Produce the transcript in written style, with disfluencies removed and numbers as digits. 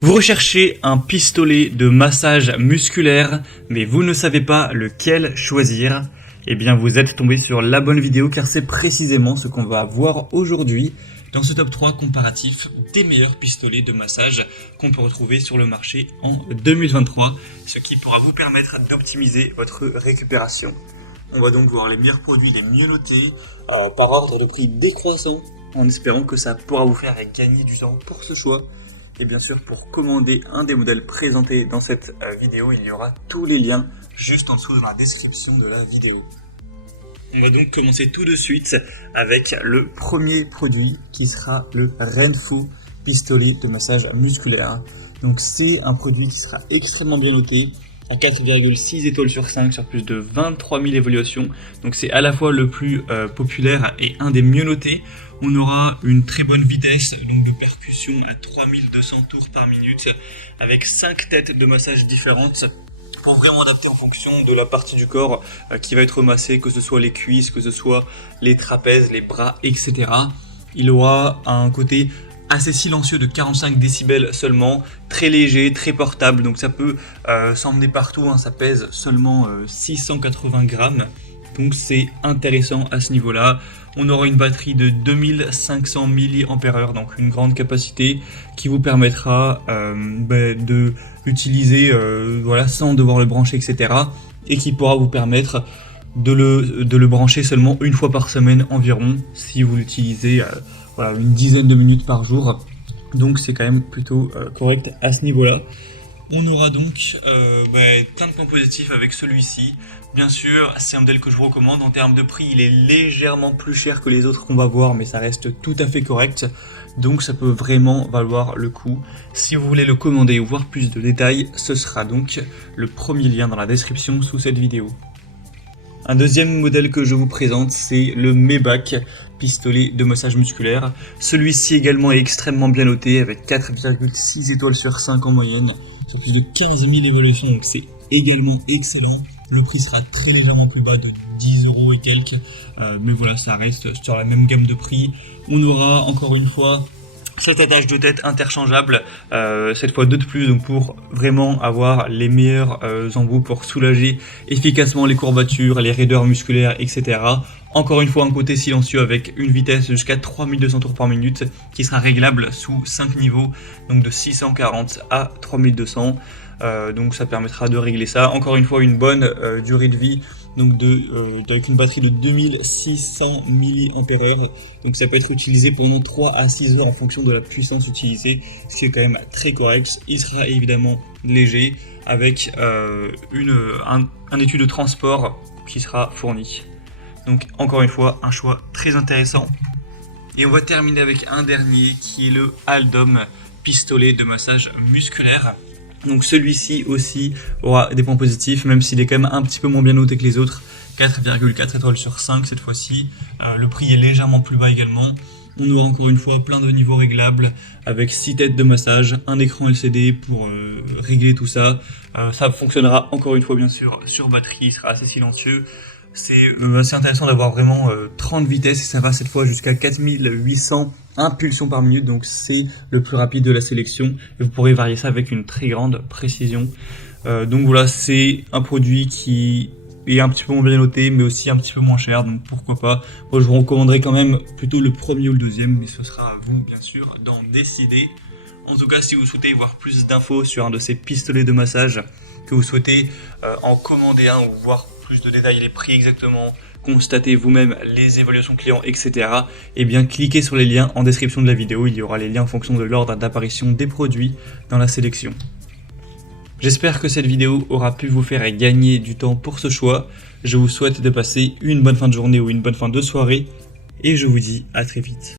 Vous recherchez un pistolet de massage musculaire, mais vous ne savez pas lequel choisir. Eh bien, vous êtes tombé sur la bonne vidéo car c'est précisément ce qu'on va voir aujourd'hui dans ce top 3 comparatif des meilleurs pistolets de massage qu'on peut retrouver sur le marché en 2023, ce qui pourra vous permettre d'optimiser votre récupération. On va donc voir les meilleurs produits les mieux notés par ordre de prix décroissant, en espérant que ça pourra vous faire gagner du temps pour ce choix. Et bien sûr, pour commander un des modèles présentés dans cette vidéo, il y aura tous les liens juste en dessous dans la description de la vidéo. On va donc commencer tout de suite avec le premier produit qui sera le Renpho pistolet de massage musculaire. Donc c'est un produit qui sera extrêmement bien noté à 4,6 étoiles sur 5 sur plus de 23 000 évaluations. Donc c'est à la fois le plus populaire et un des mieux notés. On aura une très bonne vitesse donc de percussion à 3200 tours par minute avec 5 têtes de massage différentes pour vraiment adapter en fonction de la partie du corps qui va être massée, que ce soit les cuisses, que ce soit les trapèzes, les bras, etc. Il aura un côté assez silencieux de 45 décibels seulement, très léger, très portable, donc ça peut s'emmener partout, hein, ça pèse seulement 680 grammes. Donc c'est intéressant à ce niveau-là. On aura une batterie de 2500 mAh, donc une grande capacité qui vous permettra de l'utiliser sans devoir le brancher, etc. Et qui pourra vous permettre de le brancher seulement une fois par semaine environ, si vous l'utilisez une dizaine de minutes par jour. Donc c'est quand même plutôt correct à ce niveau-là. On aura donc plein de points positifs avec celui-ci. Bien sûr, c'est un modèle que je vous recommande. En termes de prix, il est légèrement plus cher que les autres qu'on va voir, mais ça reste tout à fait correct. Donc ça peut vraiment valoir le coup. Si vous voulez le commander ou voir plus de détails, ce sera donc le premier lien dans la description sous cette vidéo. Un deuxième modèle que je vous présente, c'est le Maybach pistolet de massage musculaire. Celui-ci également est extrêmement bien noté avec 4,6 étoiles sur 5 en moyenne, sur plus de 15 000 évaluations, donc c'est également excellent. Le prix sera très légèrement plus bas de 10 € et quelques, mais voilà, ça reste sur la même gamme de prix. On aura encore une fois cette attache de tête interchangeable, cette fois 2 de plus, donc pour vraiment avoir les meilleurs embouts pour soulager efficacement les courbatures, les raideurs musculaires, etc. Encore une fois, un côté silencieux avec une vitesse jusqu'à 3200 tours par minute qui sera réglable sous 5 niveaux, donc de 640 à 3200. Donc ça permettra de régler ça. Encore une fois, une bonne durée de vie, donc avec une batterie de 2600 mAh. Donc ça peut être utilisé pendant 3 à 6 heures en fonction de la puissance utilisée, ce qui est quand même très correct. Il sera évidemment léger avec un étui de transport qui sera fourni. Donc encore une fois, un choix très intéressant. Et on va terminer avec un dernier qui est le Aldom pistolet de massage musculaire. Donc celui-ci aussi aura des points positifs, même s'il est quand même un petit peu moins bien noté que les autres. 4,4 étoiles sur 5 cette fois-ci. Le prix est légèrement plus bas également. On aura encore une fois plein de niveaux réglables avec 6 têtes de massage, un écran LCD pour régler tout ça. Ça fonctionnera encore une fois bien sûr sur batterie, il sera assez silencieux. C'est assez intéressant d'avoir vraiment 30 vitesses et ça va cette fois jusqu'à 4800 impulsions par minute, donc c'est le plus rapide de la sélection. Et vous pourrez varier ça avec une très grande précision. Donc voilà, c'est un produit qui est un petit peu moins bien noté, mais aussi un petit peu moins cher, donc pourquoi pas. Moi je vous recommanderais quand même plutôt le premier ou le deuxième, mais ce sera à vous bien sûr d'en décider. En tout cas, si vous souhaitez voir plus d'infos sur un de ces pistolets de massage, que vous souhaitez en commander un ou voir plus de détails, les prix exactement, constater vous-même les évaluations clients, etc. Et bien cliquez sur les liens en description de la vidéo, il y aura les liens en fonction de l'ordre d'apparition des produits dans la sélection. J'espère que cette vidéo aura pu vous faire gagner du temps pour ce choix. Je vous souhaite de passer une bonne fin de journée ou une bonne fin de soirée et je vous dis à très vite.